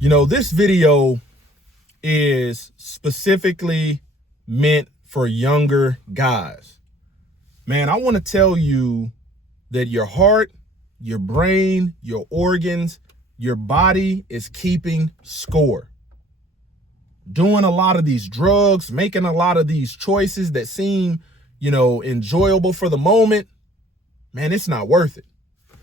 This video is specifically meant for younger guys. Man, I want to tell you that your heart, your brain, your organs, your body is keeping score. Doing a lot of these drugs, making a lot of these choices that seem, enjoyable for the moment, man, it's not worth it.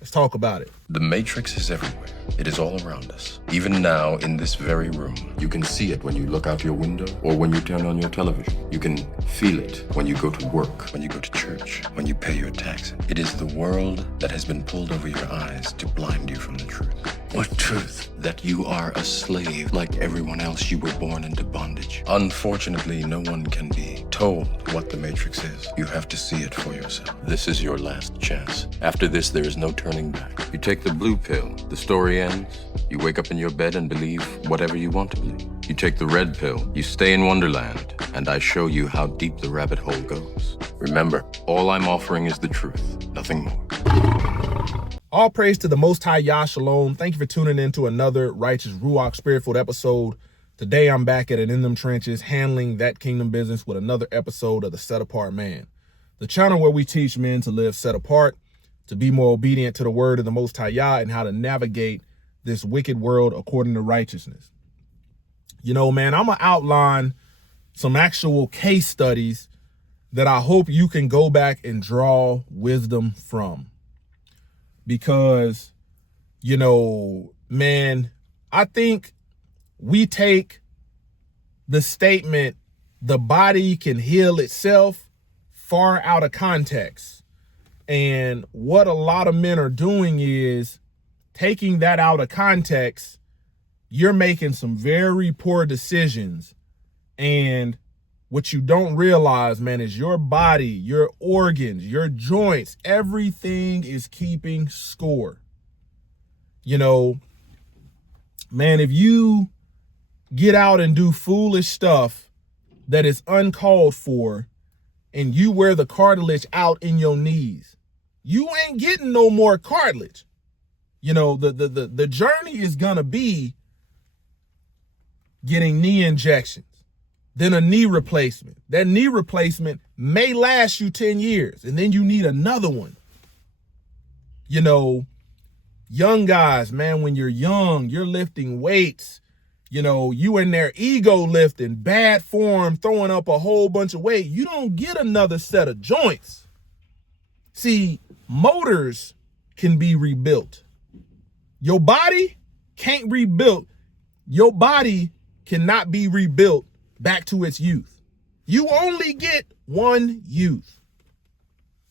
Let's talk about it. The Matrix is everywhere. It is all around us. Even now, in this very room. You can see it when you look out your window or when you turn on your television. You can feel it when you go to work, when you go to church, when you pay your taxes. It is the world that has been pulled over your eyes to blind you from the truth. What truth? That you are a slave like everyone else. You were born into bondage. Unfortunately, no one can be told what the Matrix is. You have to see it for yourself. This is your last chance. After this, there is no turning back. You take the blue pill, the story ends. You wake up in your bed and believe whatever you want to believe. You take the red pill, you stay in Wonderland, and I show you how deep the rabbit hole goes. Remember, all I'm offering is the truth, nothing more. All praise to the Most High Yah Shalom. Thank you for tuning in to another Righteous Ruach Spirit-filled episode. Today I'm back at it in them trenches, handling that kingdom business with another episode of The Set Apart Man, the channel where we teach men to live set apart, to be more obedient to the word of the Most High Yah, and how to navigate this wicked world according to righteousness. Man, I'm going to outline some actual case studies that I hope you can go back and draw wisdom from. Because, man, I think we take the statement, the body can heal itself, far out of context. And what a lot of men are doing is taking that out of context. You're making some very poor decisions. And what you don't realize, man, is your body, your organs, your joints, everything is keeping score. Man, if you get out and do foolish stuff that is uncalled for, and you wear the cartilage out in your knees, you ain't getting no more cartilage. The journey is gonna be getting knee injections, then a knee replacement. That knee replacement may last you 10 years, and then you need another one. Young guys, man, when you're young, you're lifting weights, you in there ego lifting, bad form, throwing up a whole bunch of weight. You don't get another set of joints. See, motors can be rebuilt. Your body can't rebuild. Your body cannot be rebuilt back to its youth. You only get one youth.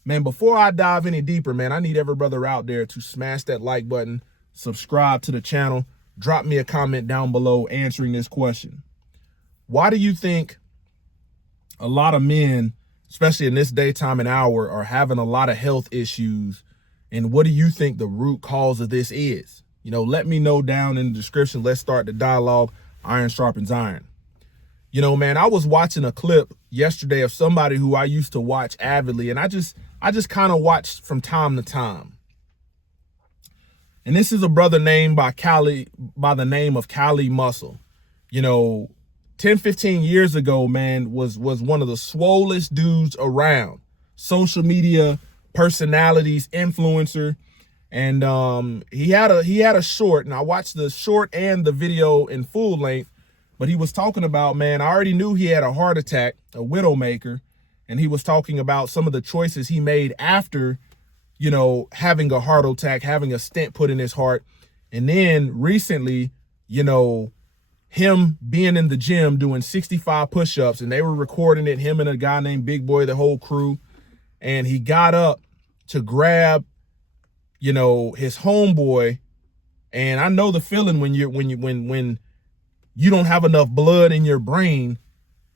Man, before I dive any deeper, man, I need every brother out there to smash that like button, subscribe to the channel, drop me a comment down below answering this question. Why do you think a lot of men, especially in this daytime and hour, are having a lot of health issues? And what do you think the root cause of this is? Let me know down in the description. Let's start the dialogue. Iron sharpens iron. Man, I was watching a clip yesterday of somebody who I used to watch avidly, and I just kind of watched from time to time. And this is a brother named by the name of Cali Muscle. 10, 15 years ago, man, was one of the swollest dudes around. Social media personalities, influencer. And he had a short, and I watched the short and the video in full length. But he was talking about, man, I already knew he had a heart attack, a widowmaker. And he was talking about some of the choices he made after, having a heart attack, having a stent put in his heart. And then recently, him being in the gym doing 65 push-ups, and they were recording it, him and a guy named Big Boy, the whole crew. And he got up to grab, his homeboy. And I know the feeling when you don't have enough blood in your brain.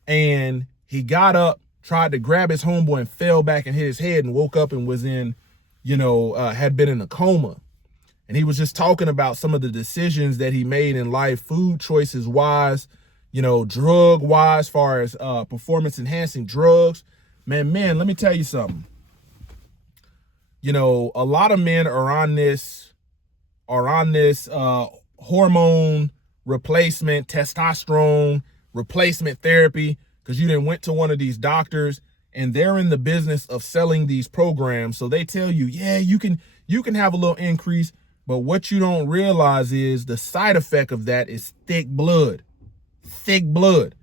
And he got up, tried to grab his homeboy, and fell back and hit his head and woke up and was in, had been in a coma. And he was just talking about some of the decisions that he made in life, food choices wise, drug wise, far as performance enhancing drugs. Man, let me tell you something. A lot of men are on this hormone replacement, testosterone replacement therapy, because you didn't went to one of these doctors and they're in the business of selling these programs. So they tell you, yeah, you can have a little increase, but what you don't realize is the side effect of that is thick blood. Thick blood.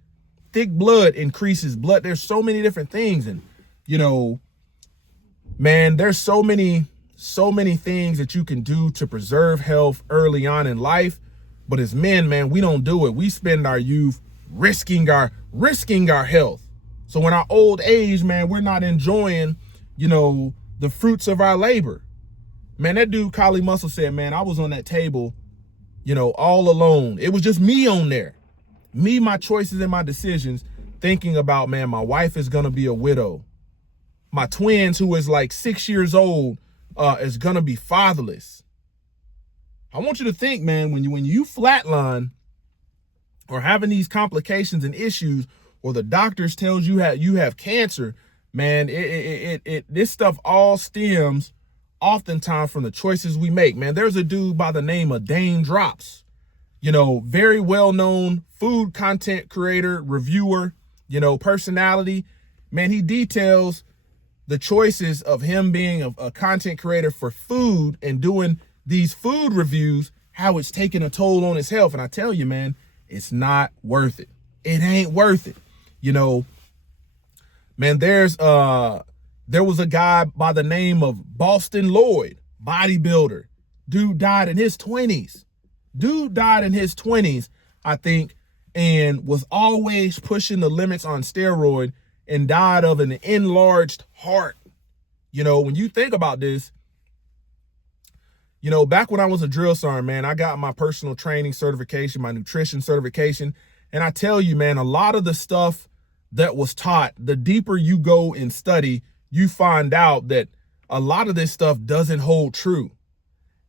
Thick blood increases blood. There's so many different things. And, you know, man, there's so many things that you can do to preserve health early on in life. But as men, man, we don't do it. We spend our youth risking our health. So in our old age, man, we're not enjoying, you know, the fruits of our labor. Man, that dude, Kali Muscle, said, man, I was on that table, you know, all alone. It was just me on there. Me, my choices and my decisions, thinking about, man, my wife is going to be a widow. My twins, who is like 6 years old, is going to be fatherless. I want you to think, man, when you flatline or having these complications and issues, or the doctors tells you have cancer, man, this stuff all stems oftentimes from the choices we make. Man, there's a dude by the name of Dane Drops, you know, very well-known food content creator, reviewer, you know, personality. Man, he details the choices of him being a content creator for food and doing these food reviews, how it's taking a toll on his health. And I tell you, man, it's not worth it. It ain't worth it. You know, man, there was a guy by the name of Boston Lloyd, bodybuilder. Dude died in his 20s. I think, and was always pushing the limits on steroid and died of an enlarged heart. You know, when you think about this, you know, back when I was a drill sergeant, man, I got my personal training certification, my nutrition certification. And I tell you, man, a lot of the stuff that was taught, the deeper you go and study, you find out that a lot of this stuff doesn't hold true.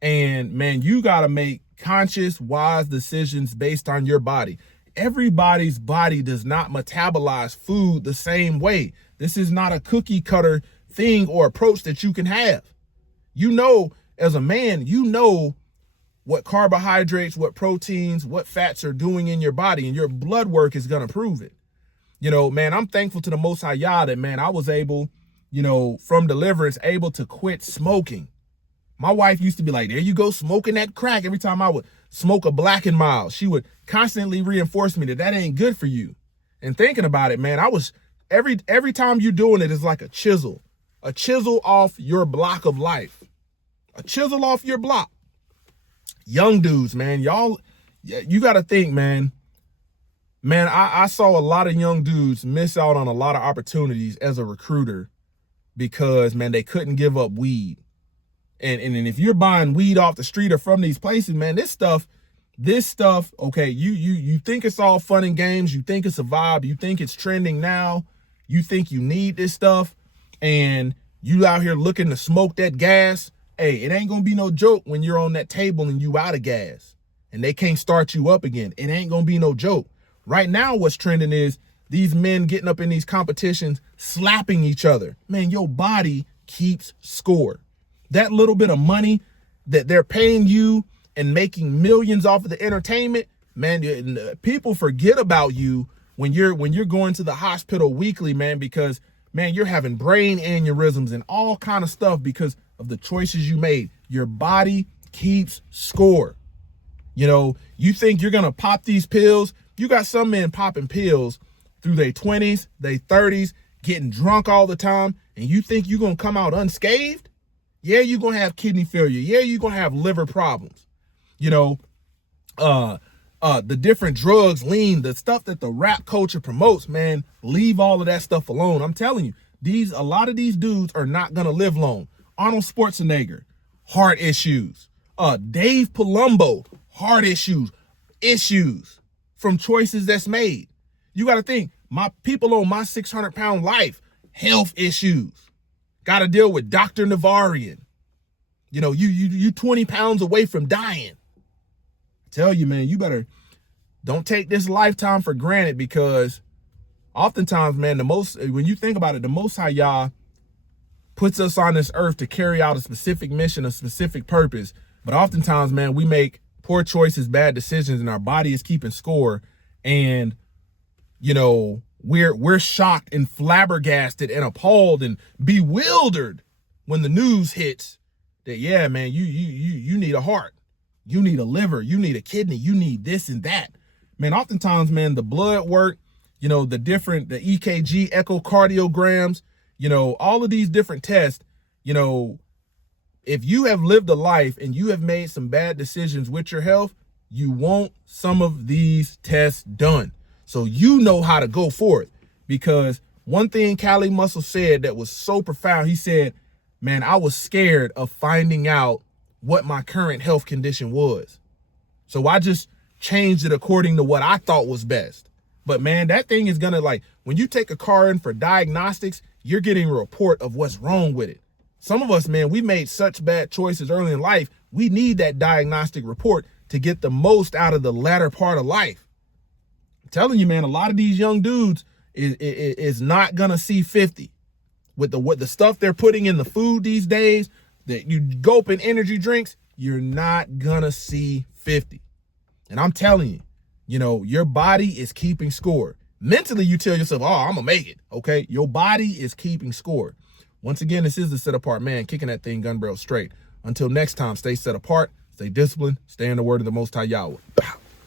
And man, you got to make conscious, wise decisions based on your body. Everybody's body does not metabolize food the same way. This is not a cookie cutter thing or approach that you can have. You know, as a man, you know what carbohydrates, what proteins, what fats are doing in your body, and your blood work is going to prove it. You know, man, I'm thankful to the Most High Yah that, man, I was able, you know, from deliverance, able to quit smoking. My wife used to be like, there you go, smoking that crack. Every time I would smoke a Black and Mild, she would constantly reinforce me that ain't good for you. And thinking about it, man, I was, every time you're doing it, it's like a chisel off your block of life. A chisel off your block. Young dudes, man, y'all, you got to think, man. Man, I saw a lot of young dudes miss out on a lot of opportunities as a recruiter because, man, they couldn't give up weed. And if you're buying weed off the street or from these places, man, this stuff, okay, you think it's all fun and games. You think it's a vibe. You think it's trending now. You think you need this stuff. And you out here looking to smoke that gas. Hey, it ain't going to be no joke when you're on that table and you out of gas and they can't start you up again. It ain't going to be no joke. Right now, what's trending is these men getting up in these competitions, slapping each other. Man, your body keeps score. That little bit of money that they're paying you and making millions off of the entertainment, man, people forget about you when you're going to the hospital weekly, man, because, man, you're having brain aneurysms and all kind of stuff because of the choices you made. Your body keeps score. You know, you think you're going to pop these pills. You got some men popping pills through their 20s, their 30s, getting drunk all the time. And you think you're going to come out unscathed? Yeah, you're going to have kidney failure. Yeah, you're going to have liver problems. You know, the different drugs, lean, the stuff that the rap culture promotes, man, leave all of that stuff alone. I'm telling you, a lot of these dudes are not going to live long. Arnold Schwarzenegger, heart issues. Dave Palumbo, heart issues from choices that's made. You got to think, my people on my 600-pound life, health issues. Got to deal with Dr. Navarian. You know, you 20 pounds away from dying. I tell you, man, you better don't take this lifetime for granted, because oftentimes, man, when you think about it, the Most High Yah puts us on this earth to carry out a specific mission, a specific purpose. But oftentimes, man, we make poor choices, bad decisions, and our body is keeping score. And, you know, we're shocked and flabbergasted and appalled and bewildered when the news hits that, yeah, man, you need a heart, you need a liver, you need a kidney, you need this and that. Man, oftentimes, man, the blood work, you know, the EKG, echocardiograms, you know, all of these different tests, you know, if you have lived a life and you have made some bad decisions with your health, you want some of these tests done. So you know how to go for it. Because one thing Cali Muscle said that was so profound, he said, man, I was scared of finding out what my current health condition was. So I just changed it according to what I thought was best. But man, that thing is gonna, like, when you take a car in for diagnostics, you're getting a report of what's wrong with it. Some of us, man, we made such bad choices early in life. We need that diagnostic report to get the most out of the latter part of life. I'm telling you, man, a lot of these young dudes is not gonna see 50 with the stuff they're putting in the food these days, that you gulping energy drinks. You're not gonna see 50. And I'm telling you, you know, your body is keeping score. Mentally, you tell yourself, oh, I'm gonna make it. Okay, your body is keeping score. Once again, this is the Set Apart Man, kicking that thing gun barrel straight. Until next time, stay set apart, stay disciplined, stay in the word of the Most High Yahweh. Pow.